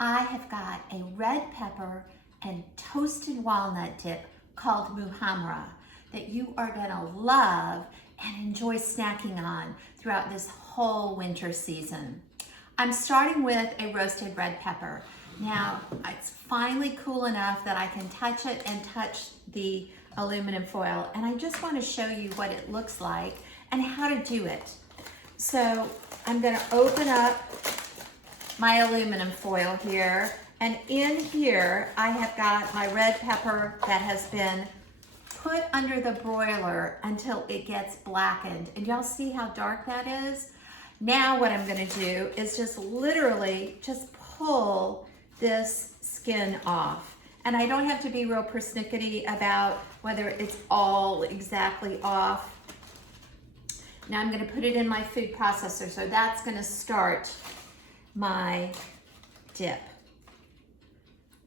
I have got a red pepper and toasted walnut dip called muhamra that you are gonna love and enjoy snacking on throughout this whole winter season. I'm starting with a roasted red pepper. Now, it's finally cool enough that I can touch it and touch the aluminum foil, and I just want to show you what it looks like and how to do it. So I'm going to open up my aluminum foil here, and in here I have got my red pepper that has been put under the broiler until it gets blackened. And y'all see how dark that is? Now what I'm going to do is just literally just pull this skin off. And I don't have to be real persnickety about whether it's all exactly off. Now I'm going to put it in my food processor, so that's going to start my dip.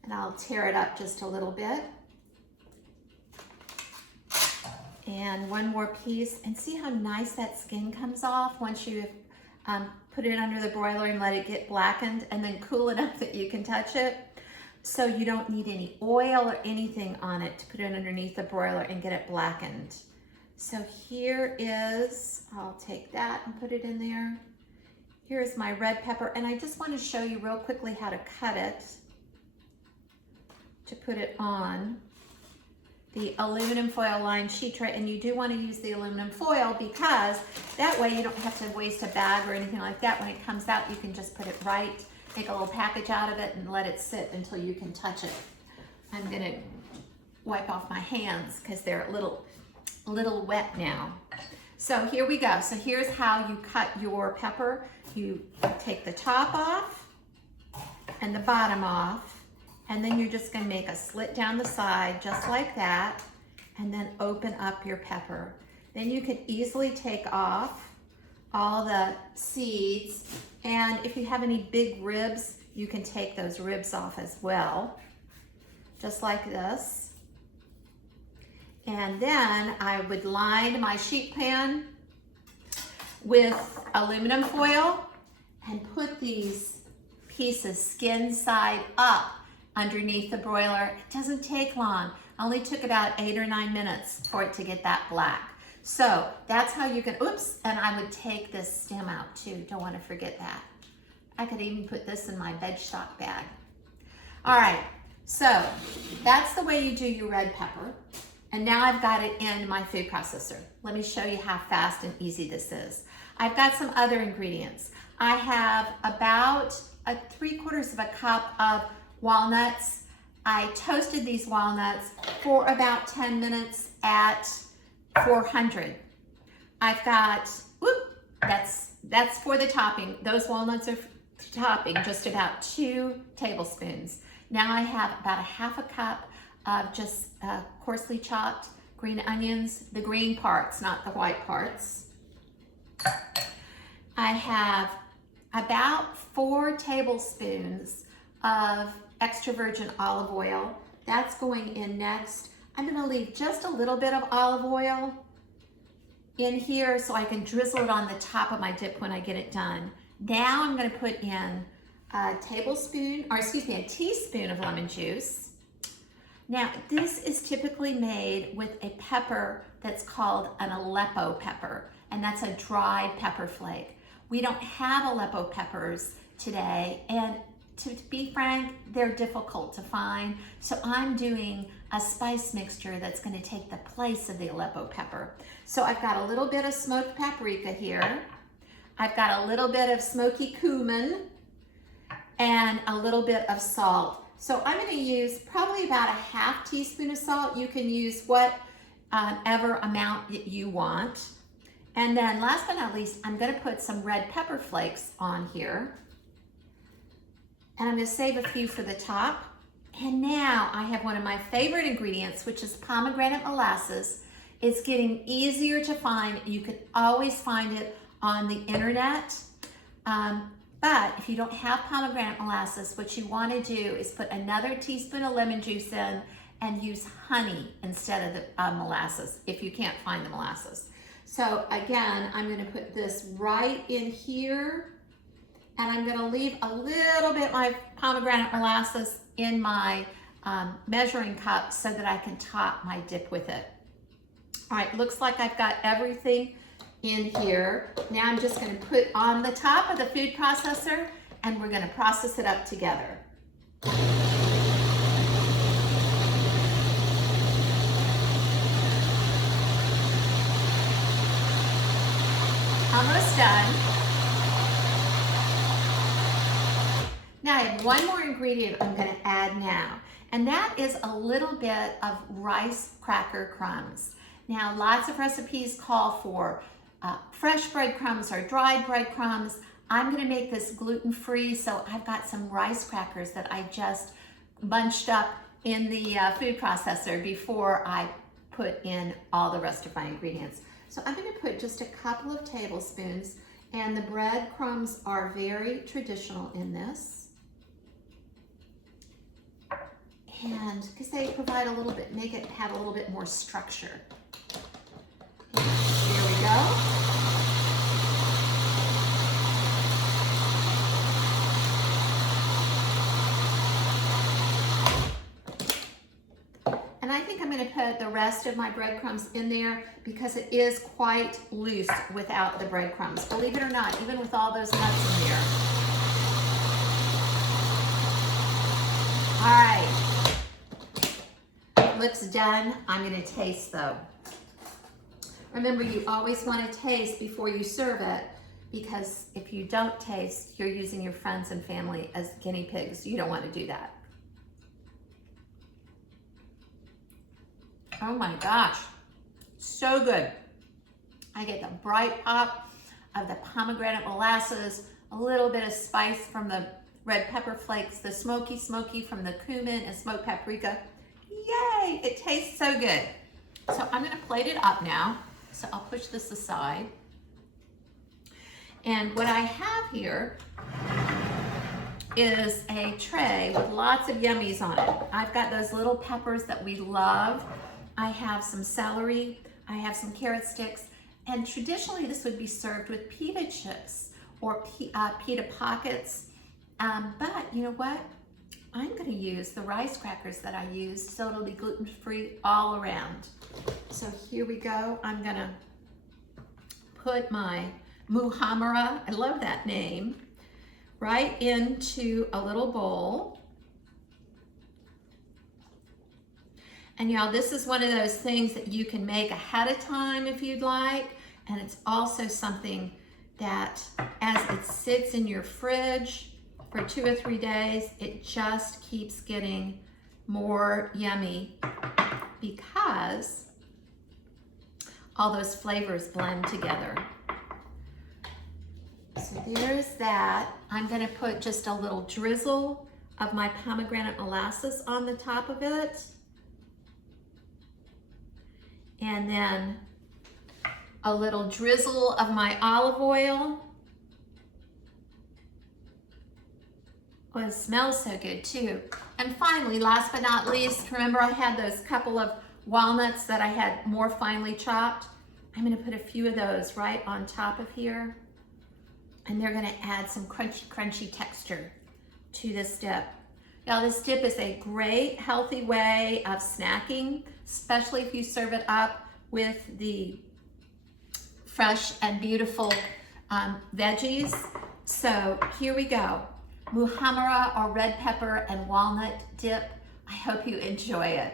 And I'll tear it up just a little bit. And one more piece, and see how nice that skin comes off once you put it under the broiler and let it get blackened and then cool enough that you can touch it. So you don't need any oil or anything on it to put it underneath the broiler and get it blackened. So here is, I'll take that and put it in there. Here's my red pepper, and I just want to show you real quickly how to cut it to put it on the aluminum foil lined sheet tray. And you do want to use the aluminum foil because that way you don't have to waste a bag or anything like that. When it comes out, you can just put it right, make a little package out of it and let it sit until you can touch it. I'm gonna wipe off my hands because they're a little wet now. So here we go. So here's how you cut your pepper. You take the top off and the bottom off, and then you're just gonna make a slit down the side just like that, and then open up your pepper. Then you can easily take off all the seeds, and if you have any big ribs, you can take those ribs off as well, just like this. And then I would line my sheet pan with aluminum foil and put these pieces skin side up underneath the broiler. It doesn't take long. Only took about 8 or 9 minutes for it to get that black. So that's how you can, oops, and I would take this stem out too. Don't want to forget that. I could even put this in my veg stock bag. All right, so that's the way you do your red pepper. And now I've got it in my food processor. Let me show you how fast and easy this is. I've got some other ingredients. I have about 3/4 of a cup of walnuts. I toasted these walnuts for about 10 minutes at 400. I've got, whoop, that's for the topping. Those walnuts are topping, just about 2 tablespoons. Now I have about 1/2 cup of just coarsely chopped green onions, the green parts, not the white parts. I have about 4 tablespoons of extra virgin olive oil. That's going in next. I'm gonna leave just a little bit of olive oil in here so I can drizzle it on the top of my dip when I get it done. Now I'm gonna put in a teaspoon of lemon juice. Now this is typically made with a pepper that's called an Aleppo pepper, and that's a dried pepper flake. We don't have Aleppo peppers today, and to be frank, they're difficult to find. So I'm doing a spice mixture that's going to take the place of the Aleppo pepper. So I've got a little bit of smoked paprika here. I've got a little bit of smoky cumin and a little bit of salt. So I'm going to use probably about a 1/2 teaspoon of salt. You can use whatever amount you want. And then last but not least, I'm going to put some red pepper flakes on here. And I'm going to save a few for the top. And now I have one of my favorite ingredients, which is pomegranate molasses. It's getting easier to find. You can always find it on the internet. But if you don't have pomegranate molasses, what you want to do is put another teaspoon of lemon juice in and use honey instead of the molasses if you can't find the molasses. So again, I'm going to put this right in here. and I'm gonna leave a little bit of my pomegranate molasses in my measuring cup so that I can top my dip with it. All right, looks like I've got everything in here. Now I'm just gonna put on the top of the food processor and we're gonna process it up together. Almost done. Now I have one more ingredient I'm going to add now, and that is a little bit of rice cracker crumbs. Now lots of recipes call for fresh breadcrumbs or dried breadcrumbs. I'm going to make this gluten-free, so I've got some rice crackers that I just bunched up in the food processor before I put in all the rest of my ingredients. So I'm going to put just a couple of tablespoons, and the breadcrumbs are very traditional in this. And because they provide a little bit, make it have a little bit more structure. And here we go. And I think I'm going to put the rest of my breadcrumbs in there because it is quite loose without the breadcrumbs. Believe it or not, even with all those nuts in there. All right. Looks done. I'm going to taste though. Remember, you always want to taste before you serve it, because if you don't taste, you're using your friends and family as guinea pigs. You don't want to do that. Oh my gosh, so good. I get the bright pop of the pomegranate molasses, a little bit of spice from the red pepper flakes, the smoky from the cumin and smoked paprika. Yay, it tastes so good. So I'm gonna plate it up now. So I'll push this aside. And what I have here is a tray with lots of yummies on it. I've got those little peppers that we love. I have some celery, I have some carrot sticks, and traditionally this would be served with pita chips or pita pockets. But you know what? I'm gonna use the rice crackers that I used, so it'll be gluten-free all around. So here we go. I'm gonna put my muhammara, I love that name, right into a little bowl. And y'all, this is one of those things that you can make ahead of time if you'd like. And it's also something that as it sits in your fridge for 2 or 3 days, it just keeps getting more yummy because all those flavors blend together. So there's that. I'm gonna put just a little drizzle of my pomegranate molasses on the top of it. And then a little drizzle of my olive oil. Oh, it smells so good too. And finally, last but not least, remember I had those couple of walnuts that I had more finely chopped? I'm gonna put a few of those right on top of here. And they're gonna add some crunchy texture to this dip. Now this dip is a great healthy way of snacking, especially if you serve it up with the fresh and beautiful veggies. So here we go. Muhammara or red pepper and walnut dip. I hope you enjoy it.